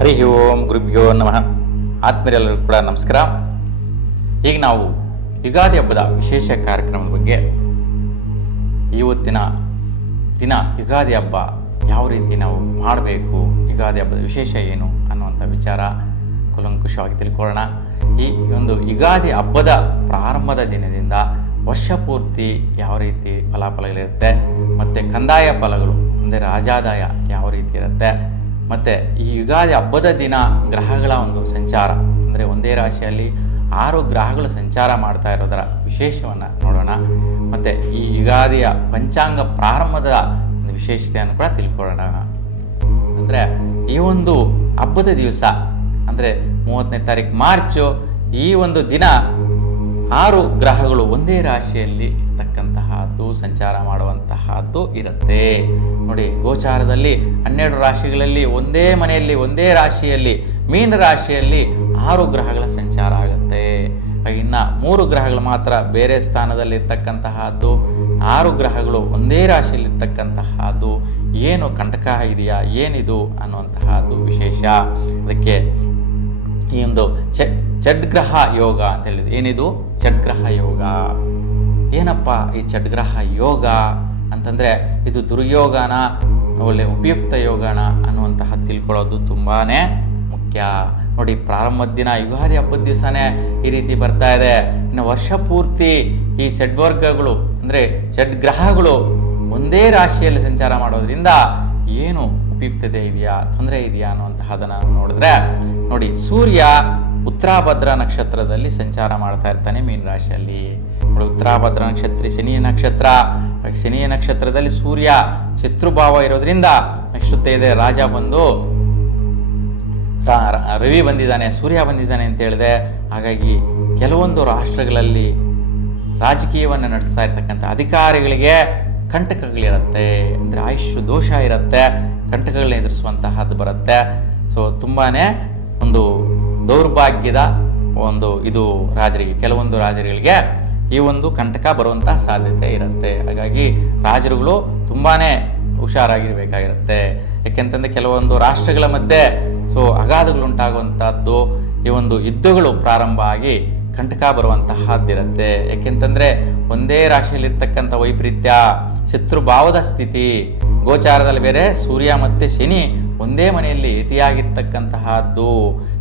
ಹರಿ ಓಂ ಗುರುಭ್ಯೋ ನಮಃ. ಆತ್ಮೀಯರೆಲ್ಲರಿಗೂ ಕೂಡ ನಮಸ್ಕಾರ. ಈಗ ನಾವು ಯುಗಾದಿ ಹಬ್ಬದ ವಿಶೇಷ ಕಾರ್ಯಕ್ರಮದ ಬಗ್ಗೆ, ಇವತ್ತಿನ ದಿನ ಯುಗಾದಿ ಹಬ್ಬ ಯಾವ ರೀತಿ ನಾವು ಮಾಡಬೇಕು, ಯುಗಾದಿ ಹಬ್ಬದ ವಿಶೇಷ ಏನು ಅನ್ನುವಂಥ ವಿಚಾರ ಕೂಲಂಕುಷವಾಗಿ ತಿಳ್ಕೊಳ್ಳೋಣ. ಈ ಒಂದು ಯುಗಾದಿ ಹಬ್ಬದ ಪ್ರಾರಂಭದ ದಿನದಿಂದ ವರ್ಷ ಪೂರ್ತಿ ಯಾವ ರೀತಿ ಫಲಾಫಲಗಳಿರುತ್ತೆ, ಮತ್ತು ಕಂದಾಯ ಫಲಗಳು ಅಂದರೆ ರಾಜಾದಾಯ ಯಾವ ರೀತಿ ಇರುತ್ತೆ, ಮತ್ತು ಈ ಯುಗಾದಿ ಹಬ್ಬದ ದಿನ ಗ್ರಹಗಳ ಒಂದು ಸಂಚಾರ ಅಂದರೆ ಒಂದೇ ರಾಶಿಯಲ್ಲಿ 6 ಗ್ರಹಗಳು ಸಂಚಾರ ಮಾಡ್ತಾ ಇರೋದರ ವಿಶೇಷವನ್ನು ನೋಡೋಣ. ಮತ್ತು ಈ ಯುಗಾದಿಯ ಪಂಚಾಂಗ ಪ್ರಾರಂಭದ ಒಂದು ವಿಶೇಷತೆಯನ್ನು ಕೂಡ ತಿಳ್ಕೊಳ್ಳೋಣ. ಅಂದರೆ ಈ ಒಂದು ಹಬ್ಬದ ದಿವಸ ಅಂದರೆ 30ನೇ ತಾರೀಕು ಮಾರ್ಚು, ಈ ಒಂದು ದಿನ 6 ಗ್ರಹಗಳು ಒಂದೇ ರಾಶಿಯಲ್ಲಿ ಇರ್ತಕ್ಕಂತಹದ್ದು ಸಂಚಾರ ಮಾಡುವಂತಹದ್ದು ಇರುತ್ತೆ. ನೋಡಿ, ಗೋಚಾರದಲ್ಲಿ 12 ರಾಶಿಗಳಲ್ಲಿ ಒಂದೇ ಮನೆಯಲ್ಲಿ ಒಂದೇ ರಾಶಿಯಲ್ಲಿ ಮೀನ ರಾಶಿಯಲ್ಲಿ 6 ಗ್ರಹಗಳ ಸಂಚಾರ ಆಗುತ್ತೆ. ಇನ್ನು 3 ಗ್ರಹಗಳು ಮಾತ್ರ ಬೇರೆ ಸ್ಥಾನದಲ್ಲಿ ಇರ್ತಕ್ಕಂತಹದ್ದು. 6 ಗ್ರಹಗಳು ಒಂದೇ ರಾಶಿಯಲ್ಲಿರ್ತಕ್ಕಂತಹದ್ದು. ಏನು ಕಂಟಕ ಇದೆಯಾ, ಏನಿದು ಅನ್ನುವಂತಹದ್ದು ವಿಶೇಷ. ಅದಕ್ಕೆ ಈ ಒಂದು ಷಡ್ಗ್ರಹ ಯೋಗ ಅಂತ ಹೇಳಿದ್ರು. ಏನಿದು ಷಡ್ಗ್ರಹ ಯೋಗ? ಏನಪ್ಪ ಈ ಷಡ್ಗ್ರಹ ಯೋಗ ಅಂತಂದರೆ, ಇದು ದುರ್ಯೋಗನ ಒಳ್ಳೆ ಉಪಯುಕ್ತ ಯೋಗನ ಅನ್ನುವಂತಹ ತಿಳ್ಕೊಳ್ಳೋದು ತುಂಬಾ ಮುಖ್ಯ. ನೋಡಿ, ಪ್ರಾರಂಭದ ದಿನ ಯುಗಾದಿ ಹಬ್ಬದ ದಿವಸನೇ ಈ ರೀತಿ ಬರ್ತಾ ಇದೆ. ಇನ್ನು ವರ್ಷ ಪೂರ್ತಿ ಈ ಷಡ್ವರ್ಗಗಳು ಅಂದರೆ ಷಡ್ಗ್ರಹಗಳು ಒಂದೇ ರಾಶಿಯಲ್ಲಿ ಸಂಚಾರ ಮಾಡೋದ್ರಿಂದ ಏನು ಉಪಯುಕ್ತತೆ ಇದೆಯಾ, ತೊಂದರೆ ಇದೆಯಾ ಅನ್ನುವಂತಹದನ್ನು ನೋಡಿದ್ರೆ, ನೋಡಿ, ಸೂರ್ಯ ಉತ್ತರಾಭದ್ರ ನಕ್ಷತ್ರದಲ್ಲಿ ಸಂಚಾರ ಮಾಡ್ತಾ ಇರ್ತಾನೆ ಮೀನ ರಾಶಿಯಲ್ಲಿ. ನೋಡಿ, ಉತ್ತರಾಭದ್ರ ನಕ್ಷತ್ರ ಶನಿಯ ನಕ್ಷತ್ರದಲ್ಲಿ ಸೂರ್ಯ ಶತ್ರುಭಾವ ಇರೋದ್ರಿಂದ ನಕ್ಷತ್ರ ಇದೆ. ರಾಜ ಬಂದು ರವಿ ಬಂದಿದ್ದಾನೆ, ಸೂರ್ಯ ಬಂದಿದ್ದಾನೆ ಅಂತ ಹೇಳಿದೆ. ಹಾಗಾಗಿ ಕೆಲವೊಂದು ರಾಷ್ಟ್ರಗಳಲ್ಲಿ ರಾಜಕೀಯವನ್ನು ನಡೆಸ್ತಾ ಇರ್ತಕ್ಕಂಥ ಅಧಿಕಾರಿಗಳಿಗೆ ಕಂಟಕಗಳಿರುತ್ತೆ, ಅಂದರೆ ಆಯುಷ್ ದೋಷ ಇರುತ್ತೆ, ಕಂಟಕಗಳನ್ನ ಎದುರಿಸುವಂತಹದ್ದು ಬರುತ್ತೆ. ಸೊ ತುಂಬಾ ಒಂದು ದೌರ್ಭಾಗ್ಯದ ಒಂದು ಇದು ರಾಜರಿಗೆ, ಕೆಲವೊಂದು ರಾಜರುಗಳಿಗೆ ಈ ಒಂದು ಕಂಟಕ ಬರುವಂತಹ ಸಾಧ್ಯತೆ ಇರುತ್ತೆ. ಹಾಗಾಗಿ ರಾಜರುಗಳು ತುಂಬಾ ಹುಷಾರಾಗಿರಬೇಕಾಗಿರುತ್ತೆ. ಯಾಕೆಂತಂದರೆ ಕೆಲವೊಂದು ರಾಷ್ಟ್ರಗಳ ಮಧ್ಯೆ ಅಗಾಧಗಳುಂಟಾಗುವಂಥದ್ದು, ಈ ಒಂದು ಯುದ್ಧಗಳು ಪ್ರಾರಂಭ ಆಗಿ ಕಂಟಕ ಬರುವಂತಹದ್ದಿರುತ್ತೆ. ಏಕೆಂತಂದರೆ ಒಂದೇ ರಾಶಿಯಲ್ಲಿರ್ತಕ್ಕಂಥ ವೈಪರೀತ್ಯ, ಶತ್ರುಭಾವದ ಸ್ಥಿತಿ, ಗೋಚಾರದಲ್ಲಿ ಬೇರೆ ಸೂರ್ಯ ಮತ್ತು ಶನಿ ಒಂದೇ ಮನೆಯಲ್ಲಿ ಅತಿಯಾಗಿರ್ತಕ್ಕಂತಹದ್ದು.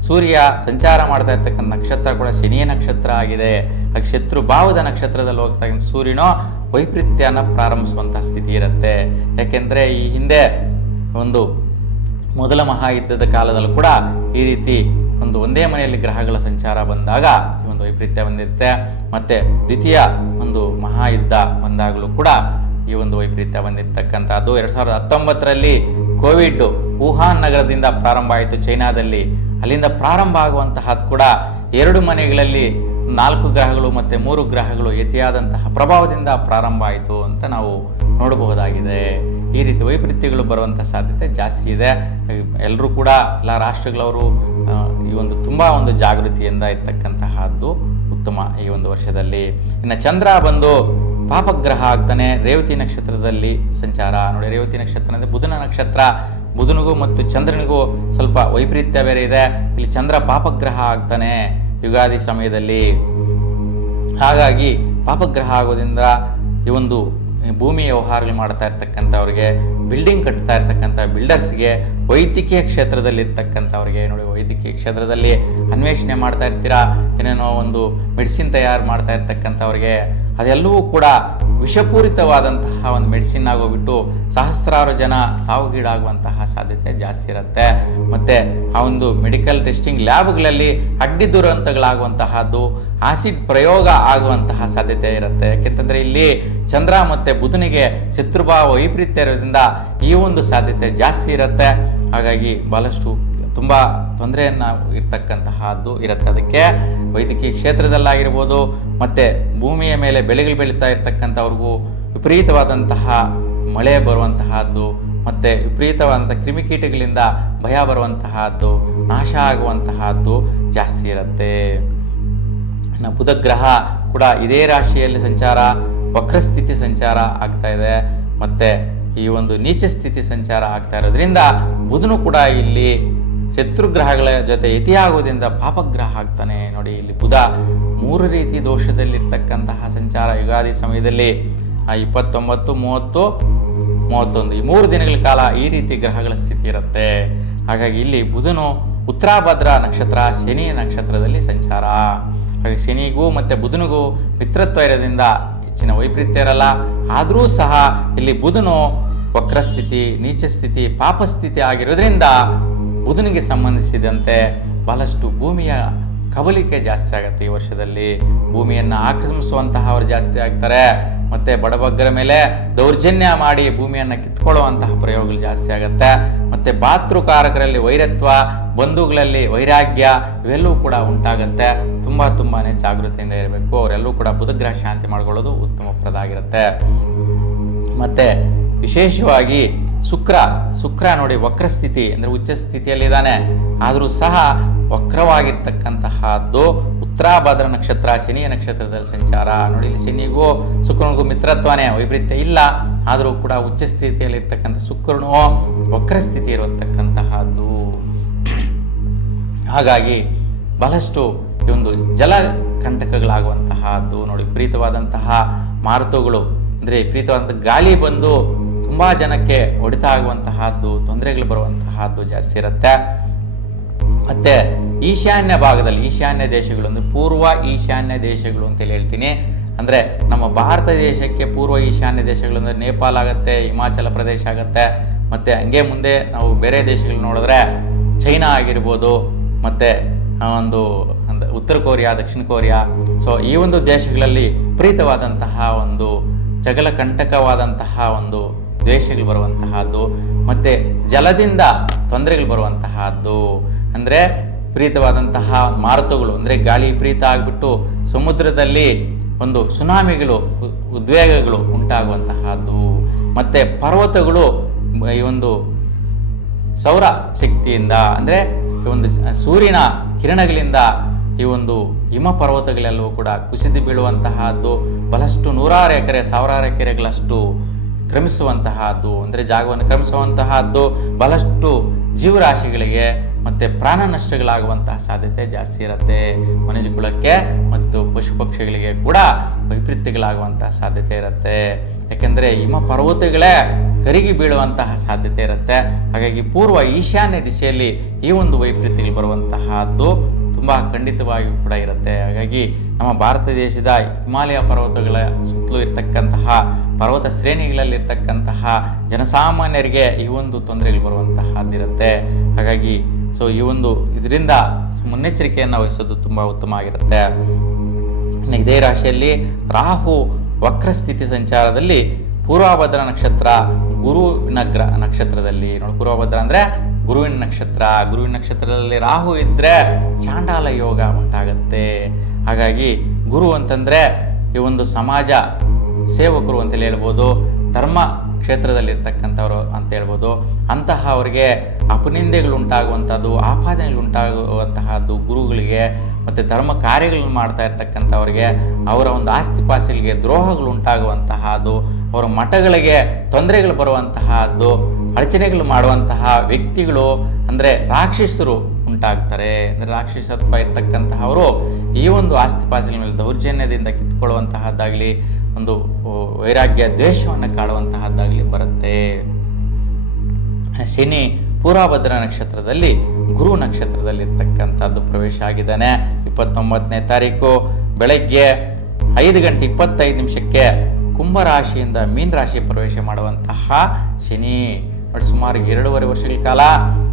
ಸೂರ್ಯ ಸಂಚಾರ ಮಾಡ್ತಾ ಇರ್ತಕ್ಕಂಥ ನಕ್ಷತ್ರ ಕೂಡ ಶನಿಯ ನಕ್ಷತ್ರ ಆಗಿದೆ. ಹಾಗೆ ಶತ್ರುಭಾವದ ನಕ್ಷತ್ರದಲ್ಲಿ ಹೋಗ್ತಕ್ಕಂಥ ಸೂರ್ಯನೋ ವೈಪರೀತ್ಯನ ಪ್ರಾರಂಭಿಸುವಂತಹ ಸ್ಥಿತಿ ಇರುತ್ತೆ. ಯಾಕೆಂದರೆ ಈ ಹಿಂದೆ ಒಂದು ಮೊದಲ ಮಹಾಯುದ್ಧದ ಕಾಲದಲ್ಲೂ ಕೂಡ ಈ ರೀತಿ ಒಂದು ಒಂದೇ ಮನೆಯಲ್ಲಿ ಗ್ರಹಗಳ ಸಂಚಾರ ಬಂದಾಗ ಈ ಒಂದು ವೈಪರೀತ್ಯ ಬಂದಿರುತ್ತೆ. ಮತ್ತು ದ್ವಿತೀಯ ಒಂದು ಮಹಾಯುದ್ಧ ಬಂದಾಗಲೂ ಕೂಡ ಈ ಒಂದು ವೈಪರೀತ್ಯ ಬಂದಿರತಕ್ಕಂಥದ್ದು. 2019ರಲ್ಲಿ ಕೋವಿಡ್ ವುಹಾನ್ ನಗರದಿಂದ ಪ್ರಾರಂಭ ಆಯಿತು ಚೈನಾದಲ್ಲಿ. ಅಲ್ಲಿಂದ ಪ್ರಾರಂಭ ಆಗುವಂತಹದ್ದು ಕೂಡ 2 ಮನೆಗಳಲ್ಲಿ 4 ಗ್ರಹಗಳು ಮತ್ತು 3 ಗ್ರಹಗಳು ಅತಿಯಾದಂತಹ ಪ್ರಭಾವದಿಂದ ಪ್ರಾರಂಭ ಆಯಿತು ಅಂತ ನಾವು ನೋಡಬಹುದಾಗಿದೆ. ಈ ರೀತಿ ವೈಪರೀತ್ಯಗಳು ಬರುವಂಥ ಸಾಧ್ಯತೆ ಜಾಸ್ತಿ ಇದೆ. ಎಲ್ಲರೂ ಕೂಡ ಎಲ್ಲ ರಾಷ್ಟ್ರಗಳವರು ಈ ಒಂದು ತುಂಬ ಒಂದು ಜಾಗೃತಿಯಿಂದ ಇರ್ತಕ್ಕಂತಹದ್ದು ಉತ್ತಮ ಈ ಒಂದು ವರ್ಷದಲ್ಲಿ. ಇನ್ನು ಚಂದ್ರ ಬಂದು ಪಾಪಗ್ರಹ ಆಗ್ತಾನೆ ರೇವತಿ ನಕ್ಷತ್ರದಲ್ಲಿ ಸಂಚಾರ. ನೋಡಿ, ರೇವತಿ ನಕ್ಷತ್ರ ಅಂದರೆ ಬುಧನ ನಕ್ಷತ್ರ. ಬುಧನಿಗೂ ಮತ್ತು ಚಂದ್ರನಿಗೂ ಸ್ವಲ್ಪ ವೈಪರೀತ್ಯ ಬೇರೆ ಇದೆ. ಇಲ್ಲಿ ಚಂದ್ರ ಪಾಪಗ್ರಹ ಆಗ್ತಾನೆ ಯುಗಾದಿ ಸಮಯದಲ್ಲಿ. ಹಾಗಾಗಿ ಪಾಪಗ್ರಹ ಆಗೋದ್ರಿಂದ ಈ ಒಂದು ಭೂಮಿ ವ್ಯವಹಾರಗಳು ಮಾಡ್ತಾ ಇರ್ತಕ್ಕಂಥವ್ರಿಗೆ, ಬಿಲ್ಡಿಂಗ್ ಕಟ್ತಾ ಇರ್ತಕ್ಕಂಥ ಬಿಲ್ಡರ್ಸ್ಗೆ, ವೈದ್ಯಕೀಯ ಕ್ಷೇತ್ರದಲ್ಲಿ ಇರ್ತಕ್ಕಂಥವ್ರಿಗೆ, ನೋಡಿ, ವೈದ್ಯಕೀಯ ಕ್ಷೇತ್ರದಲ್ಲಿ ಅನ್ವೇಷಣೆ ಮಾಡ್ತಾ ಇರ್ತೀರಾ, ಏನೇನೋ ಒಂದು ಮೆಡಿಸಿನ್ ತಯಾರು ಮಾಡ್ತಾ ಇರ್ತಕ್ಕಂಥವ್ರಿಗೆ ಅದೆಲ್ಲವೂ ಕೂಡ ವಿಷಪೂರಿತವಾದಂತಹ ಒಂದು ಮೆಡಿಸಿನ್ ಆಗೋಗ್ಬಿಟ್ಟು ಸಹಸ್ರಾರು ಜನ ಸಾವಿಗೀಡಾಗುವಂತಹ ಸಾಧ್ಯತೆ ಜಾಸ್ತಿ ಇರುತ್ತೆ. ಮತ್ತು ಆ ಒಂದು ಮೆಡಿಕಲ್ ಟೆಸ್ಟಿಂಗ್ ಲ್ಯಾಬ್ಗಳಲ್ಲಿ ಅಡ್ಡಿ ದುರಂತಗಳಾಗುವಂತಹದ್ದು, ಆಸಿಡ್ ಪ್ರಯೋಗ ಆಗುವಂತಹ ಸಾಧ್ಯತೆ ಇರುತ್ತೆ. ಯಾಕೆಂತಂದರೆ ಇಲ್ಲಿ ಚಂದ್ರ ಮತ್ತು ಬುಧನಿಗೆ ಶತ್ರುಭಾವ ವೈಪರೀತ್ಯ ಇರೋದ್ರಿಂದ ಈ ಒಂದು ಸಾಧ್ಯತೆ ಜಾಸ್ತಿ ಇರುತ್ತೆ. ಹಾಗಾಗಿ ಭಾಳಷ್ಟು ತುಂಬ ತೊಂದರೆಯನ್ನು ಇರ್ತಕ್ಕಂತಹದ್ದು ಇರುತ್ತೆ. ಅದಕ್ಕೆ ವೈದ್ಯಕೀಯ ಕ್ಷೇತ್ರದಲ್ಲಾಗಿರ್ಬೋದು, ಮತ್ತು ಭೂಮಿಯ ಮೇಲೆ ಬೆಳೆಗಳು ಬೆಳೀತಾ ಇರ್ತಕ್ಕಂಥವ್ರಿಗೂ ವಿಪರೀತವಾದಂತಹ ಮಳೆ ಬರುವಂತಹದ್ದು, ಮತ್ತು ವಿಪರೀತವಾದಂಥ ಕ್ರಿಮಿಕೀಟಗಳಿಂದ ಭಯ ಬರುವಂತಹದ್ದು, ನಾಶ ಆಗುವಂತಹದ್ದು ಜಾಸ್ತಿ ಇರುತ್ತೆ. ಇನ್ನು ಬುಧ ಗ್ರಹ ಕೂಡ ಇದೇ ರಾಶಿಯಲ್ಲಿ ಸಂಚಾರ, ವಕ್ರಸ್ಥಿತಿ ಸಂಚಾರ ಆಗ್ತಾ ಇದೆ. ಮತ್ತು ಈ ಒಂದು ನೀಚ ಸ್ಥಿತಿ ಸಂಚಾರ ಆಗ್ತಾ ಇರೋದ್ರಿಂದ ಬುಧನು ಕೂಡ ಇಲ್ಲಿ ಶತ್ರುಗ್ರಹಗಳ ಜೊತೆ ಯತಿಯಾಗುವುದರಿಂದ ಪಾಪಗ್ರಹ ಆಗ್ತಾನೆ. ನೋಡಿ ಇಲ್ಲಿ ಬುಧ 3 ರೀತಿ ದೋಷದಲ್ಲಿರ್ತಕ್ಕಂತಹ ಸಂಚಾರ ಯುಗಾದಿ ಸಮಯದಲ್ಲಿ 29, 30, 31 ಈ 3 ದಿನಗಳ ಕಾಲ ಈ ರೀತಿ ಗ್ರಹಗಳ ಸ್ಥಿತಿ ಇರುತ್ತೆ. ಹಾಗಾಗಿ ಇಲ್ಲಿ ಬುಧನು ಉತ್ತರಾಭದ್ರ ನಕ್ಷತ್ರ ಶನಿ ನಕ್ಷತ್ರದಲ್ಲಿ ಸಂಚಾರ. ಹಾಗೆ ಶನಿಗೂ ಮತ್ತು ಬುಧನಿಗೂ ಮಿತ್ರತ್ವ ಇರೋದ್ರಿಂದ ಹೆಚ್ಚಿನ ವೈಪರೀತ್ಯ ಇರಲ್ಲ. ಆದರೂ ಸಹ ಇಲ್ಲಿ ಬುಧನು ವಕ್ರಸ್ಥಿತಿ, ನೀಚ ಸ್ಥಿತಿ, ಪಾಪಸ್ಥಿತಿ ಆಗಿರೋದ್ರಿಂದ ಬುಧನಿಗೆ ಸಂಬಂಧಿಸಿದಂತೆ ಬಹಳಷ್ಟು ಭೂಮಿಯ ಕಬಲಿಕೆ ಜಾಸ್ತಿ ಆಗುತ್ತೆ. ಈ ವರ್ಷದಲ್ಲಿ ಭೂಮಿಯನ್ನು ಆಕ್ರಮಿಸುವಂತಹ ಅವರು ಜಾಸ್ತಿ ಆಗ್ತಾರೆ. ಮತ್ತು ಬಡಬಗ್ಗರ ಮೇಲೆ ದೌರ್ಜನ್ಯ ಮಾಡಿ ಭೂಮಿಯನ್ನು ಕಿತ್ಕೊಳ್ಳುವಂತಹ ಪ್ರಯೋಗಗಳು ಜಾಸ್ತಿ ಆಗುತ್ತೆ. ಮತ್ತು ಭಾತೃಕಾರಕರಲ್ಲಿ ವೈರತ್ವ, ಬಂಧುಗಳಲ್ಲಿ ವೈರಾಗ್ಯ ಇವೆಲ್ಲವೂ ಕೂಡ ಉಂಟಾಗುತ್ತೆ. ತುಂಬಾ ಜಾಗೃತಿಯಿಂದ ಇರಬೇಕು. ಅವರೆಲ್ಲರೂ ಕೂಡ ಬುಧಗ್ರಹ ಶಾಂತಿ ಮಾಡ್ಕೊಳ್ಳೋದು ಉತ್ತಮಪ್ರದ ಆಗಿರುತ್ತೆ. ಮತ್ತು ವಿಶೇಷವಾಗಿ ಶುಕ್ರ ನೋಡಿ ವಕ್ರಸ್ಥಿತಿ ಅಂದರೆ ಉಚ್ಚ ಸ್ಥಿತಿಯಲ್ಲಿದ್ದಾನೆ. ಆದರೂ ಸಹ ವಕ್ರವಾಗಿರ್ತಕ್ಕಂತಹದ್ದು ಉತ್ತರಾಭದ್ರ ನಕ್ಷತ್ರ ಶನಿಯ ನಕ್ಷತ್ರದಲ್ಲಿ ಸಂಚಾರ. ನೋಡಿ ಇಲ್ಲಿ ಶನಿಗೂ ಶುಕ್ರನಿಗೂ ಮಿತ್ರತ್ವನೇ, ವೈಪರೀತ್ಯ ಇಲ್ಲ. ಆದರೂ ಕೂಡ ಉಚ್ಚ ಸ್ಥಿತಿಯಲ್ಲಿರ್ತಕ್ಕಂಥ ಶುಕ್ರನು ವಕ್ರಸ್ಥಿತಿ ಇರತಕ್ಕಂತಹದ್ದು. ಹಾಗಾಗಿ ಬಹಳಷ್ಟು ಈ ಒಂದು ಜಲಕಂಟಕಗಳಾಗುವಂತಹದ್ದು. ನೋಡಿ ವಿಪರೀತವಾದಂತಹ ಮಾರುತಗಳು ಅಂದರೆ ವಿಪರೀತವಾದಂಥ ಗಾಳಿ ಬಂದು ತುಂಬ ಜನಕ್ಕೆ ಹೊಡೆತ ಆಗುವಂತಹದ್ದು, ತೊಂದರೆಗಳು ಬರುವಂತಹದ್ದು ಜಾಸ್ತಿ ಇರುತ್ತೆ. ಮತ್ತು ಈಶಾನ್ಯ ಭಾಗದಲ್ಲಿ ಈಶಾನ್ಯ ದೇಶಗಳು ಅಂದರೆ ಪೂರ್ವ ಈಶಾನ್ಯ ದೇಶಗಳು ಅಂತೇಳಿ ಹೇಳ್ತೀನಿ. ಅಂದರೆ ನಮ್ಮ ಭಾರತ ದೇಶಕ್ಕೆ ಪೂರ್ವ ಈಶಾನ್ಯ ದೇಶಗಳು ಅಂದರೆ ನೇಪಾಳ ಆಗುತ್ತೆ, ಹಿಮಾಚಲ ಪ್ರದೇಶ ಆಗುತ್ತೆ. ಮತ್ತು ಹಂಗೆ ಮುಂದೆ ನಾವು ಬೇರೆ ದೇಶಗಳು ನೋಡಿದ್ರೆ ಚೈನಾ ಆಗಿರ್ಬೋದು, ಮತ್ತು ಉತ್ತರ ಕೊರಿಯಾ, ದಕ್ಷಿಣ ಕೊರಿಯಾ. ಸೊ ಈ ಒಂದು ದೇಶಗಳಲ್ಲಿ ವಿಪರೀತವಾದಂತಹ ಒಂದು ಜಗಲಕಂಟಕವಾದಂತಹ ಒಂದು ದ್ವೇಷಗಳು ಬರುವಂತಹದ್ದು, ಮತ್ತು ಜಲದಿಂದ ತೊಂದರೆಗಳು ಬರುವಂತಹದ್ದು. ಅಂದರೆ ವಿಪರೀತವಾದಂತಹ ಮಾರುತಗಳು ಅಂದರೆ ಗಾಳಿ ವಿಪರೀತ ಆಗಿಬಿಟ್ಟು ಸಮುದ್ರದಲ್ಲಿ ಒಂದು ಸುನಾಮಿಗಳು, ಉದ್ವೇಗಗಳು ಉಂಟಾಗುವಂತಹದ್ದು. ಮತ್ತು ಪರ್ವತಗಳು ಈ ಒಂದು ಸೌರ ಶಕ್ತಿಯಿಂದ ಅಂದರೆ ಈ ಒಂದು ಸೂರ್ಯನ ಕಿರಣಗಳಿಂದ ಈ ಒಂದು ಹಿಮ ಪರ್ವತಗಳೆಲ್ಲವೂ ಕೂಡ ಕುಸಿದು ಬೀಳುವಂತಹದ್ದು. ಬಹಳಷ್ಟು 100 ಎಕರೆ 1000 ಎಕರೆಗಳಷ್ಟು ಕ್ರಮಿಸುವಂತಹದ್ದು ಅಂದರೆ ಜಾಗವನ್ನು ಕ್ರಮಿಸುವಂತಹದ್ದು. ಬಹಳಷ್ಟು ಜೀವರಾಶಿಗಳಿಗೆ ಮತ್ತು ಪ್ರಾಣ ನಷ್ಟಗಳಾಗುವಂತಹ ಸಾಧ್ಯತೆ ಜಾಸ್ತಿ ಇರುತ್ತೆ. ಮನುಜುಕುಲಕ್ಕೆ ಮತ್ತು ಪಶು ಪಕ್ಷಿಗಳಿಗೆ ಕೂಡ ವೈಪರೀತ್ಯಗಳಾಗುವಂತಹ ಸಾಧ್ಯತೆ ಇರುತ್ತೆ. ಯಾಕೆಂದರೆ ಹಿಮ ಪರ್ವತಗಳೇ ಕರಗಿ ಬೀಳುವಂತಹ ಸಾಧ್ಯತೆ ಇರುತ್ತೆ. ಹಾಗಾಗಿ ಪೂರ್ವ ಈಶಾನ್ಯ ದಿಶೆಯಲ್ಲಿ ಈ ಒಂದು ವೈಪರೀತ್ಯಗಳು ಬರುವಂತಹದ್ದು ತುಂಬ ಖಂಡಿತವಾಗಿಯೂ ಕೂಡ ಇರುತ್ತೆ. ಹಾಗಾಗಿ ನಮ್ಮ ಭಾರತ ದೇಶದ ಹಿಮಾಲಯ ಪರ್ವತಗಳ ಸುತ್ತಲೂ ಇರ್ತಕ್ಕಂತಹ ಪರ್ವತ ಶ್ರೇಣಿಗಳಲ್ಲಿರ್ತಕ್ಕಂತಹ ಜನಸಾಮಾನ್ಯರಿಗೆ ಈ ಒಂದು ತೊಂದರೆಗಳು ಬರುವಂತಹದ್ದಿರುತ್ತೆ. ಹಾಗಾಗಿ ಈ ಒಂದು ಇದರಿಂದ ಮುನ್ನೆಚ್ಚರಿಕೆಯನ್ನು ವಹಿಸೋದು ತುಂಬ ಉತ್ತಮ ಆಗಿರುತ್ತೆ. ಇನ್ನು ಇದೇ ರಾಶಿಯಲ್ಲಿ ರಾಹು ವಕ್ರಸ್ಥಿತಿ ಸಂಚಾರದಲ್ಲಿ ಪೂರ್ವಭದ್ರ ನಕ್ಷತ್ರ ಗುರುವಿನ ನಕ್ಷತ್ರದಲ್ಲಿ ನೋಡಿ, ಪೂರ್ವಭದ್ರ ಅಂದರೆ ಗುರುವಿನ ನಕ್ಷತ್ರ. ಗುರುವಿನ ನಕ್ಷತ್ರದಲ್ಲಿ ರಾಹು ಇದ್ದರೆ ಚಾಂಡಾಲ ಯೋಗ ಉಂಟಾಗತ್ತೆ. ಹಾಗಾಗಿ ಗುರು ಅಂತಂದರೆ ಈ ಒಂದು ಸಮಾಜ ಸೇವಕರು ಅಂತೇಳಿ ಹೇಳ್ಬೋದು, ಧರ್ಮ ಕ್ಷೇತ್ರದಲ್ಲಿರ್ತಕ್ಕಂಥವ್ರು ಅಂತ ಹೇಳ್ಬೋದು. ಅಂತಹ ಅವರಿಗೆ ಅಪನಿಂದೆಗಳು ಉಂಟಾಗುವಂಥದ್ದು, ಆಪಾದನೆಗಳು ಉಂಟಾಗುವಂತಹದ್ದು ಗುರುಗಳಿಗೆ. ಮತ್ತು ಧರ್ಮ ಕಾರ್ಯಗಳನ್ನು ಮಾಡ್ತಾ ಇರ್ತಕ್ಕಂಥವ್ರಿಗೆ ಅವರ ಒಂದು ಆಸ್ತಿ ಪಾಸ್ತಿಗಳಿಗೆ ದ್ರೋಹಗಳು ಉಂಟಾಗುವಂತಹದ್ದು, ಅವರ ಮಠಗಳಿಗೆ ತೊಂದರೆಗಳು ಬರುವಂತಹದ್ದು, ಅಡಚಣೆಗಳು ಮಾಡುವಂತಹ ವ್ಯಕ್ತಿಗಳು ಅಂದರೆ ರಾಕ್ಷಸರು ಉಂಟಾಗ್ತಾರೆ. ಅಂದರೆ ರಾಕ್ಷಸತ್ವ ಇರ್ತಕ್ಕಂತಹವರು ಈ ಒಂದು ಆಸ್ತಿ ಪಾಸ್ತಿಗಳ ಮೇಲೆ ದೌರ್ಜನ್ಯದಿಂದ ಕಿತ್ಕೊಳ್ಳುವಂತಹದ್ದಾಗಲಿ, ಒಂದು ವೈರಾಗ್ಯ ದ್ವೇಷವನ್ನು ಕಾಡುವಂತಹದ್ದಾಗಲಿ ಬರುತ್ತೆ. ಶನಿ ಪೂರ್ವಭದ್ರ ನಕ್ಷತ್ರದಲ್ಲಿ ಗುರು ನಕ್ಷತ್ರದಲ್ಲಿರ್ತಕ್ಕಂಥದ್ದು ಪ್ರವೇಶ ಆಗಿದ್ದಾನೆ. 29ನೇ ತಾರೀಕು ಬೆಳಗ್ಗೆ 5:25 ಕುಂಭರಾಶಿಯಿಂದ ಮೀನ ರಾಶಿ ಪ್ರವೇಶ ಮಾಡುವಂತಹ ಶನಿ ನೋಡಿ, ಸುಮಾರು 2.5 ವರ್ಷಗಳ ಕಾಲ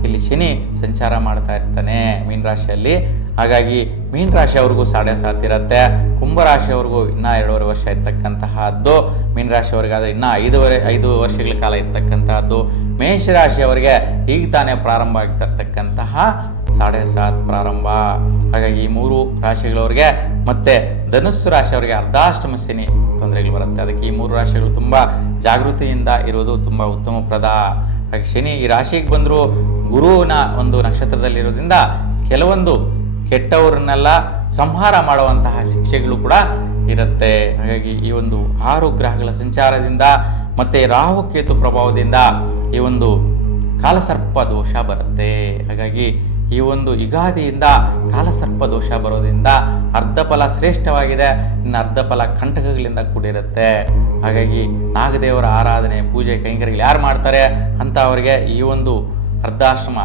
ಇಲ್ಲಿ ಶನಿ ಸಂಚಾರ ಮಾಡ್ತಾ ಇರ್ತಾನೆ ಮೀನ ರಾಶಿಯಲ್ಲಿ. ಹಾಗಾಗಿ ಮೀನ ರಾಶಿಯವ್ರಿಗೂ 7.5 ಇರುತ್ತೆ, ಕುಂಭರಾಶಿಯವ್ರಿಗೂ ಇನ್ನೂ 2.5 ವರ್ಷ ಇರ್ತಕ್ಕಂತಹದ್ದು, ಮೀನ ರಾಶಿಯವ್ರಿಗಾದರೆ ಇನ್ನೂ 5 ವರ್ಷಗಳ ಕಾಲ ಇರ್ತಕ್ಕಂತಹದ್ದು. ಮೇಷರಾಶಿಯವರಿಗೆ ಈಗ ತಾನೇ ಪ್ರಾರಂಭ ಆಗ್ತಿರ್ತಕ್ಕಂತಹ 7.5 ಪ್ರಾರಂಭ. ಹಾಗಾಗಿ ಈ 3 ರಾಶಿಗಳವ್ರಿಗೆ ಮತ್ತು ಧನುಸ್ಸು ರಾಶಿಯವರಿಗೆ ಅರ್ಧಾಷ್ಟಮ ಶನಿ ತೊಂದರೆಗಳು ಬರುತ್ತೆ. ಅದಕ್ಕೆ ಈ 3 ರಾಶಿಗಳು ತುಂಬ ಜಾಗೃತಿಯಿಂದ ಇರೋದು ತುಂಬ ಉತ್ತಮಪ್ರದ. ಹಾಗೆ ಶನಿ ಈ ರಾಶಿಗೆ ಬಂದರೂ ಗುರುವಿನ ಒಂದು ನಕ್ಷತ್ರದಲ್ಲಿರೋದ್ರಿಂದ ಕೆಲವೊಂದು ಕೆಟ್ಟವರನ್ನೆಲ್ಲ ಸಂಹಾರ ಮಾಡುವಂತಹ ಶಿಕ್ಷೆಗಳು ಕೂಡ ಇರುತ್ತೆ. ಹಾಗಾಗಿ ಈ ಒಂದು 6 ಗ್ರಹಗಳ ಸಂಚಾರದಿಂದ ಮತ್ತು ರಾಹುಕೇತು ಪ್ರಭಾವದಿಂದ ಈ ಒಂದು ಕಾಲಸರ್ಪ ದೋಷ ಬರುತ್ತೆ. ಹಾಗಾಗಿ ಈ ಒಂದು ಯುಗಾದಿಯಿಂದ ಕಾಲಸರ್ಪ ದೋಷ ಬರೋದ್ರಿಂದ ಅರ್ಧ ಫಲ ಶ್ರೇಷ್ಠವಾಗಿದೆ, ಇನ್ನು ಅರ್ಧ ಫಲ ಕಂಟಕಗಳಿಂದ ಕೂಡಿರುತ್ತೆ. ಹಾಗಾಗಿ ನಾಗದೇವರ ಆರಾಧನೆ, ಪೂಜೆ, ಕೈಂಕರ್ಯಗಳು ಯಾರು ಮಾಡ್ತಾರೆ ಅಂತ ಅವರಿಗೆ ಈ ಒಂದು ಅರ್ಧಾಶ್ರಮ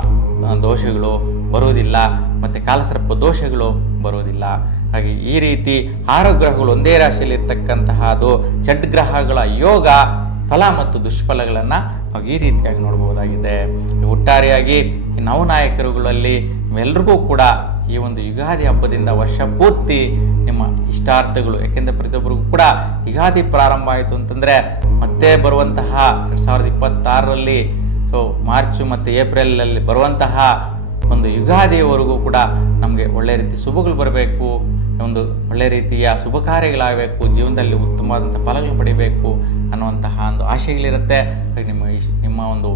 ದೋಷಗಳು ಬರುವುದಿಲ್ಲ, ಮತ್ತು ಕಾಲಸರ್ಪ ದೋಷಗಳು ಬರುವುದಿಲ್ಲ. ಹಾಗೆ ಈ ರೀತಿ 6 ಗ್ರಹಗಳು ಒಂದೇ ರಾಶಿಯಲ್ಲಿ ಇರ್ತಕ್ಕಂತಹದ್ದು ಷಡ್ಗ್ರಹಗಳ ಯೋಗ ಫಲ ಮತ್ತು ದುಷ್ಫಲಗಳನ್ನು ನಾವು ಈ ರೀತಿಯಾಗಿ ನೋಡ್ಬೋದಾಗಿದೆ. ಒಟ್ಟಾರೆಯಾಗಿ ಈ ನವನಾಯಕರುಗಳಲ್ಲಿ ನಿಮ್ಮೆಲ್ಲರಿಗೂ ಕೂಡ ಈ ಒಂದು ಯುಗಾದಿ ಹಬ್ಬದಿಂದ ವರ್ಷ ಪೂರ್ತಿ ನಿಮ್ಮ ಇಷ್ಟಾರ್ಥಗಳು, ಯಾಕೆಂದರೆ ಪ್ರತಿಯೊಬ್ಬರಿಗೂ ಕೂಡ ಯುಗಾದಿ ಪ್ರಾರಂಭ ಆಯಿತು ಅಂತಂದರೆ ಮತ್ತೆ ಬರುವಂತಹ 2026ರಲ್ಲಿ ಮಾರ್ಚು ಮತ್ತು ಏಪ್ರಿಲಲ್ಲಿ ಬರುವಂತಹ ಒಂದು ಯುಗಾದಿಯವರೆಗೂ ಕೂಡ ನಮಗೆ ಒಳ್ಳೆ ರೀತಿ ಶುಭಗಳು ಬರಬೇಕು, ಒಂದು ಒಳ್ಳೆ ರೀತಿಯ ಶುಭ ಕಾರ್ಯಗಳಾಗಬೇಕು, ಜೀವನದಲ್ಲಿ ಉತ್ತಮವಾದಂಥ ಫಲಗಳು ಪಡಿಬೇಕು ಅನ್ನುವಂತಹ ಒಂದು ಆಶೆಗಳಿರುತ್ತೆ. ನಿಮ್ಮ ಒಂದು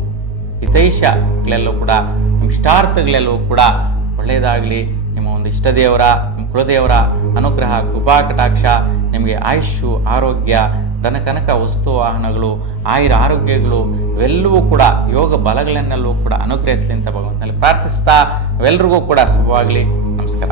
ಹಿತೈಷಗಳೆಲ್ಲವೂ ಕೂಡ, ನಿಮ್ಮ ಇಷ್ಟಾರ್ಥಗಳೆಲ್ಲವೂ ಕೂಡ ಒಳ್ಳೆಯದಾಗಲಿ. ನಿಮ್ಮ ಒಂದು ಇಷ್ಟ ದೇವರ, ನಿಮ್ಮ ಕುಲದೇವರ ಅನುಗ್ರಹ, ಕೃಪಾ ಕಟಾಕ್ಷ ನಿಮಗೆ ಆಯುಷ್ಯು, ಆರೋಗ್ಯ, ಧನಕನಕ ವಸ್ತು ವಾಹನಗಳು, ಆರೋಗ್ಯಗಳು ಇವೆಲ್ಲವೂ ಕೂಡ ಯೋಗ ಬಲಗಳನ್ನೆಲ್ಲವೂ ಕೂಡ ಅನುಗ್ರಹಿಸಲಿ ಅಂತ ಭಗವಂತನಲ್ಲಿ ಪ್ರಾರ್ಥಿಸ್ತಾ, ಅವೆಲ್ಲರಿಗೂ ಕೂಡ ಶುಭವಾಗಲಿ. ನಮಸ್ಕಾರ.